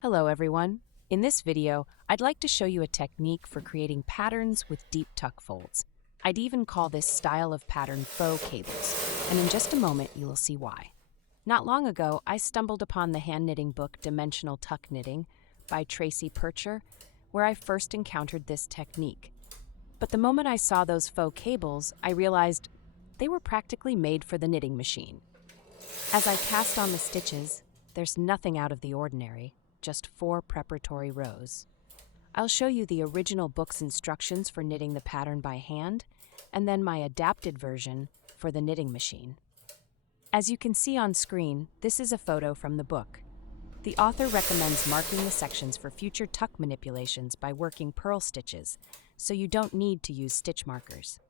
Hello everyone. In this video, I'd like to show you a technique for creating patterns with deep tuck folds. I'd even call this style of pattern faux cables, and in just a moment you will see why. Not long ago, I stumbled upon the hand knitting book Dimensional Tuck Knitting by Tracy Purtscher, where I first encountered this technique. But the moment I saw those faux cables, I realized they were practically made for the knitting machine. As I cast on the stitches, there's nothing out of the ordinary. Just 4 preparatory rows. I'll show you the original book's instructions for knitting the pattern by hand, and then my adapted version for the knitting machine. As you can see on screen, this is a photo from the book. The author recommends marking the sections for future tuck manipulations by working purl stitches, so you don't need to use stitch markers.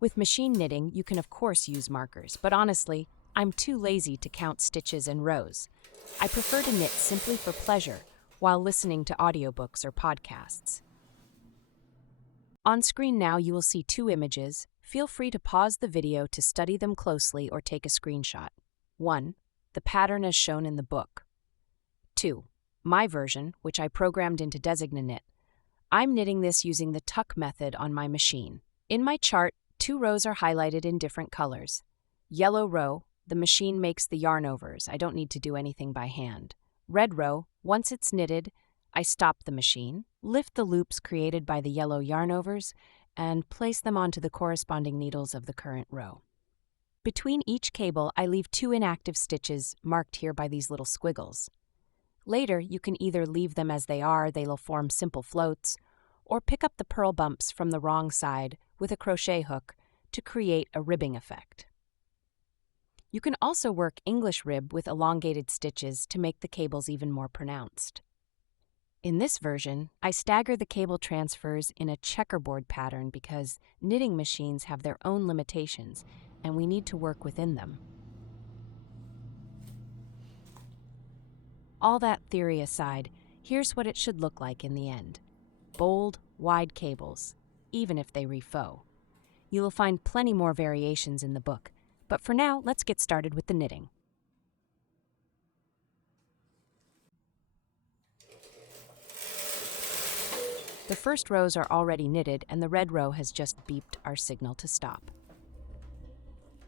With machine knitting, you can of course use markers, but honestly, I'm too lazy to count stitches and rows. I prefer to knit simply for pleasure while listening to audiobooks or podcasts. On screen now you will see 2 images. Feel free to pause the video to study them closely or take a screenshot. 1. The pattern as shown in the book. 2. My version, which I programmed into DesignaKnit. I'm knitting this using the tuck method on my machine. In my chart, 2 rows are highlighted in different colors. Yellow row, the machine makes the yarn overs. I don't need to do anything by hand. Red row, once it's knitted, I stop the machine, lift the loops created by the yellow yarn overs, and place them onto the corresponding needles of the current row. Between each cable, I leave 2 inactive stitches, marked here by these little squiggles. Later, you can either leave them as they'll form simple floats, or pick up the purl bumps from the wrong side with a crochet hook to create a ribbing effect. You can also work English rib with elongated stitches to make the cables even more pronounced. In this version, I stagger the cable transfers in a checkerboard pattern because knitting machines have their own limitations and we need to work within them. All that theory aside, here's what it should look like in the end. Bold, wide cables, even if they refaux. You will find plenty more variations in the book. But for now, let's get started with the knitting. The first rows are already knitted and the red row has just beeped our signal to stop.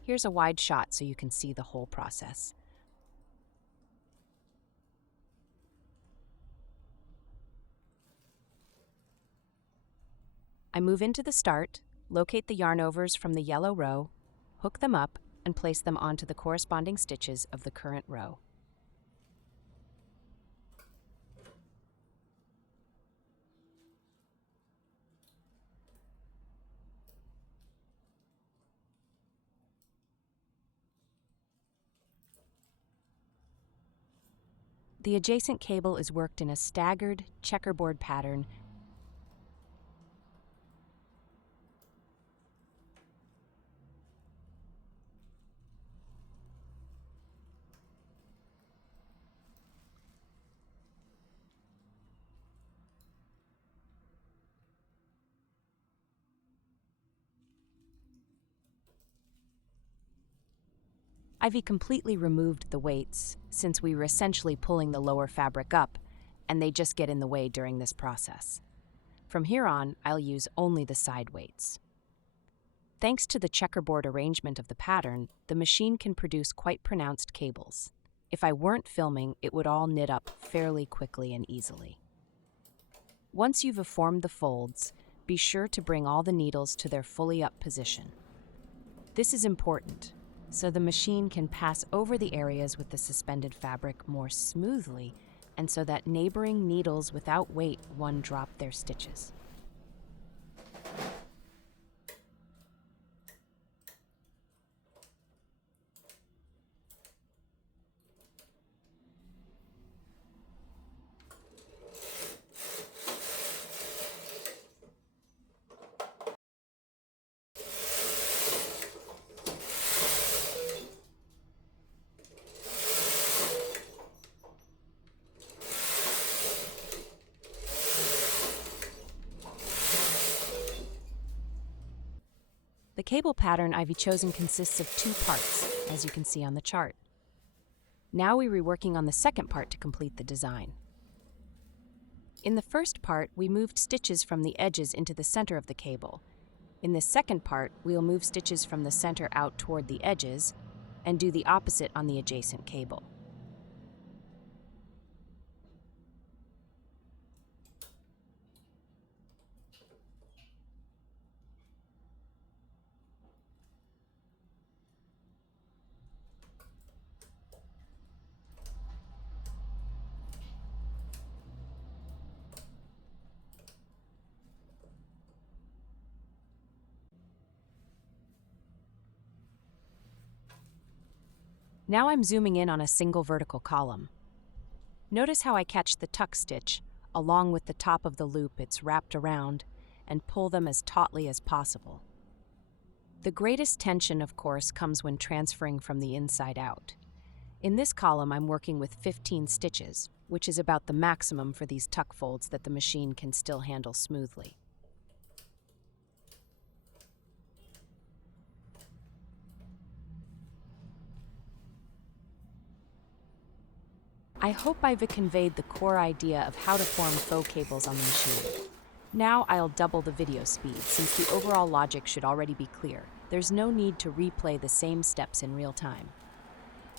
Here's a wide shot so you can see the whole process. I move into the start, locate the yarn overs from the yellow row, hook them up, and place them onto the corresponding stitches of the current row. The adjacent cable is worked in a staggered checkerboard pattern. I've completely removed the weights, since we were essentially pulling the lower fabric up, and they just get in the way during this process. From here on, I'll use only the side weights. Thanks to the checkerboard arrangement of the pattern, the machine can produce quite pronounced cables. If I weren't filming, it would all knit up fairly quickly and easily. Once you've formed the folds, be sure to bring all the needles to their fully up position. This is important, so the machine can pass over the areas with the suspended fabric more smoothly, and so that neighboring needles without weight won't drop their stitches. The cable pattern I've chosen consists of 2 parts, as you can see on the chart. Now we're reworking on the second part to complete the design. In the first part, we moved stitches from the edges into the center of the cable. In the second part, we'll move stitches from the center out toward the edges and do the opposite on the adjacent cable. Now I'm zooming in on a single vertical column. Notice how I catch the tuck stitch along with the top of the loop it's wrapped around and pull them as tautly as possible. The greatest tension, of course, comes when transferring from the inside out. In this column, I'm working with 15 stitches, which is about the maximum for these tuck folds that the machine can still handle smoothly. I hope I've conveyed the core idea of how to form faux cables on the machine. Now I'll double the video speed, since the overall logic should already be clear. There's no need to replay the same steps in real time.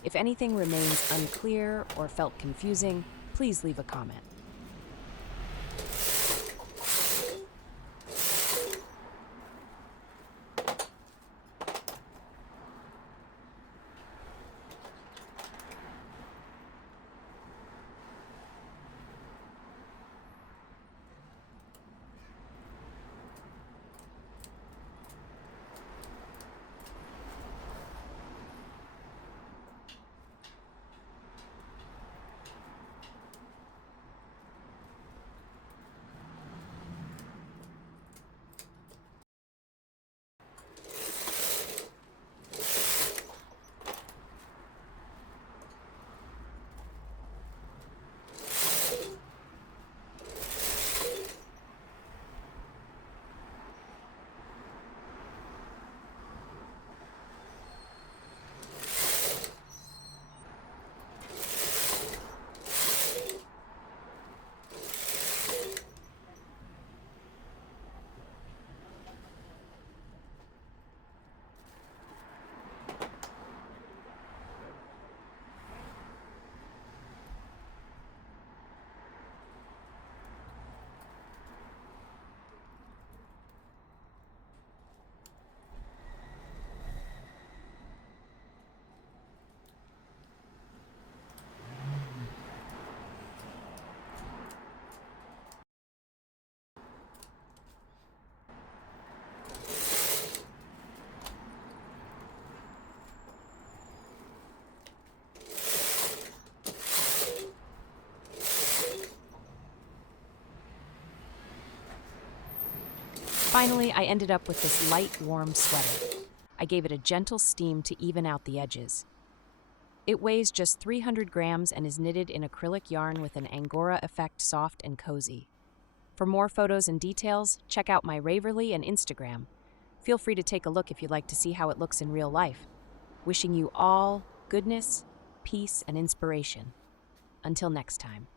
If anything remains unclear or felt confusing, please leave a comment. Finally, I ended up with this light, warm sweater. I gave it a gentle steam to even out the edges. It weighs just 300 grams and is knitted in acrylic yarn with an angora effect, soft and cozy. For more photos and details, check out my Raverly and Instagram. Feel free to take a look if you'd like to see how it looks in real life. Wishing you all goodness, peace, and inspiration. Until next time.